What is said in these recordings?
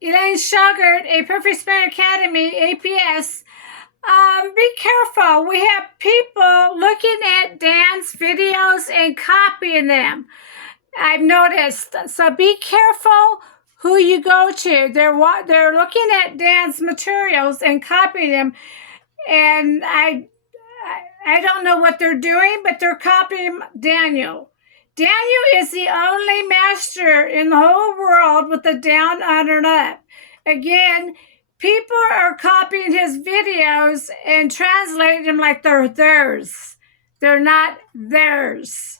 Elaine Sugar, A Perfect Spin Academy, APS. Be careful. We have people looking at Dan's videos and copying them. I've noticed. So be careful who you go to. They're looking at Dan's materials and copying them, and I don't know what they're doing, but they're copying Daniel. Daniel is the only master in the whole world with the down, under, and up. Again, people are copying his videos and translating them like they're theirs. They're not theirs.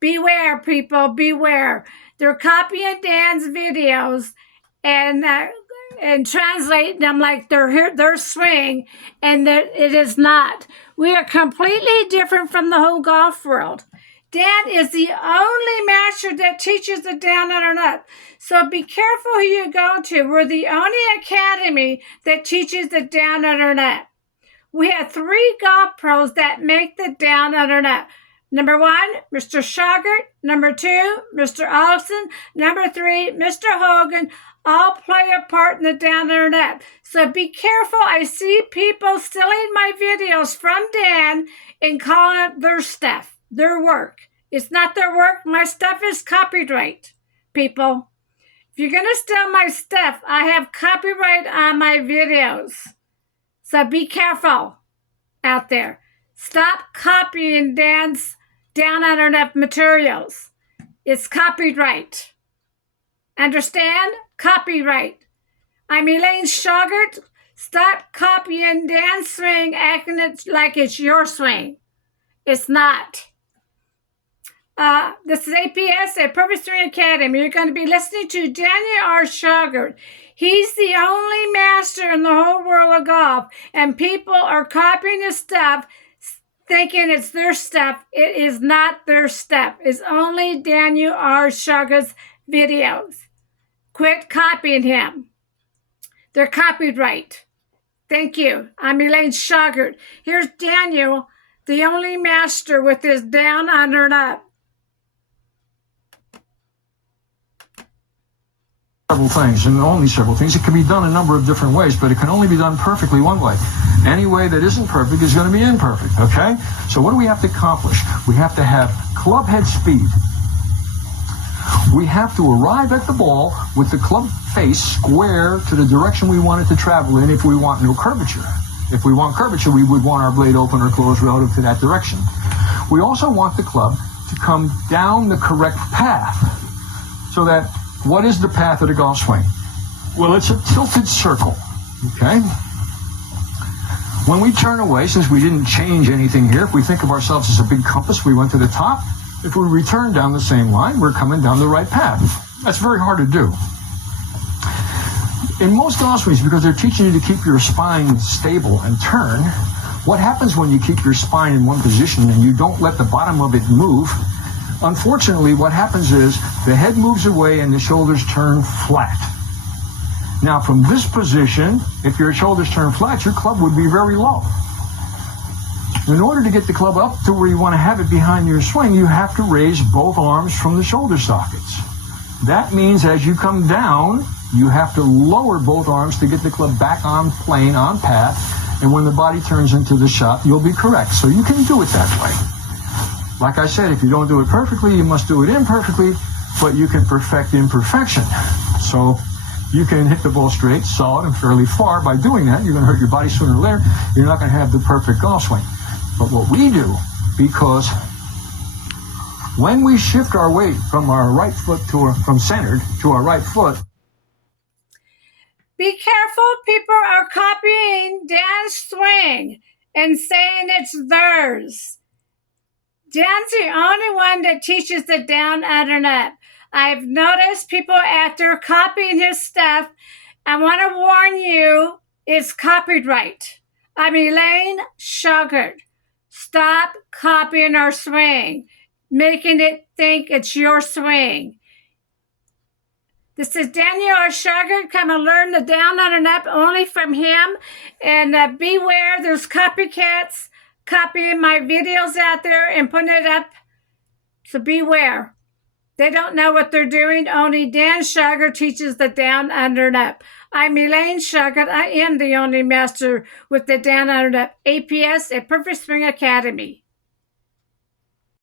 Beware, people, beware. They're copying Dan's videos and translating them like they're their swing, and it is not. We are completely different from the whole golf world. Dan is the only master that teaches the down, under, and up. So be careful who you go to. We're the only academy that teaches the down, under, and up. We have 3 golf pros that make the down, under, and up. Number 1, Mr. Sugar. Number 2, Mr. Olson. Number 3, Mr. Hogan. All play a part in the down, under, and up. So be careful. I see people stealing my videos from Dan and calling it their stuff, their work. It's not their work. My stuff is copyright, people. If you're going to steal my stuff, I have copyright on my videos. So be careful out there. Stop copying Dan's down, under, and up materials. It's copyright. Understand? Copyright. I'm Elaine Sugar. Stop copying Dan's swing, acting it like it's your swing. It's not. This is APS, A Perfect Swing Academy. You're going to be listening to Daniel R. Sugar. He's the only master in the whole world of golf, and people are copying his stuff, thinking it's their stuff. It is not their stuff. It's only Daniel R. Sugar's videos. Quit copying him. They're copyright. Thank you. I'm Elaine Sugar. Here's Daniel, the only master with his down, under, and up. Several things, and only several things. It can be done a number of different ways, but it can only be done perfectly one way. Any way that isn't perfect is going to be imperfect, okay? So what do we have to accomplish? We have to have club head speed. We have to arrive at the ball with the club face square to the direction we want it to travel in if we want no curvature. If we want curvature, we would want our blade open or closed relative to that direction. We also want the club to come down the correct path so that what is the path of the golf swing? Well, it's a tilted circle, okay? When we turn away, since we didn't change anything here, if we think of ourselves as a big compass, we went to the top. If we return down the same line, we're coming down the right path. That's very hard to do. In most golf swings, because they're teaching you to keep your spine stable and turn, what happens when you keep your spine in one position and you don't let the bottom of it move? Unfortunately, what happens is the head moves away and the shoulders turn flat. Now, from this position, if your shoulders turn flat, your club would be very low. In order to get the club up to where you want to have it behind your swing, you have to raise both arms from the shoulder sockets. That means as you come down, you have to lower both arms to get the club back on plane, on path, and when the body turns into the shot, you'll be correct. So you can do it that way. Like I said, if you don't do it perfectly, you must do it imperfectly, but you can perfect imperfection. So you can hit the ball straight, solid, and fairly far. By doing that, you're going to hurt your body sooner or later. You're not going to have the perfect golf swing. But what we do, because when we shift our weight from our right foot from centered to our right foot. Be careful. People are copying Dan's swing and saying it's theirs. Dan's the only one that teaches the down, under, and up. I've noticed people after copying his stuff. I want to warn you, it's copyright. I'm Elaine Sugar. Stop copying our swing, making it think it's your swing. This is Daniel R. Sugar. Come and learn the down, under, and up only from him. And beware, there's copycats copying my videos out there and putting it up. So beware. They don't know what they're doing. Only Dan Shauger teaches the down, under, and up. I'm Elaine Shauger. I am the only master with the down, under, and up. APS, a Perfect Swing Academy.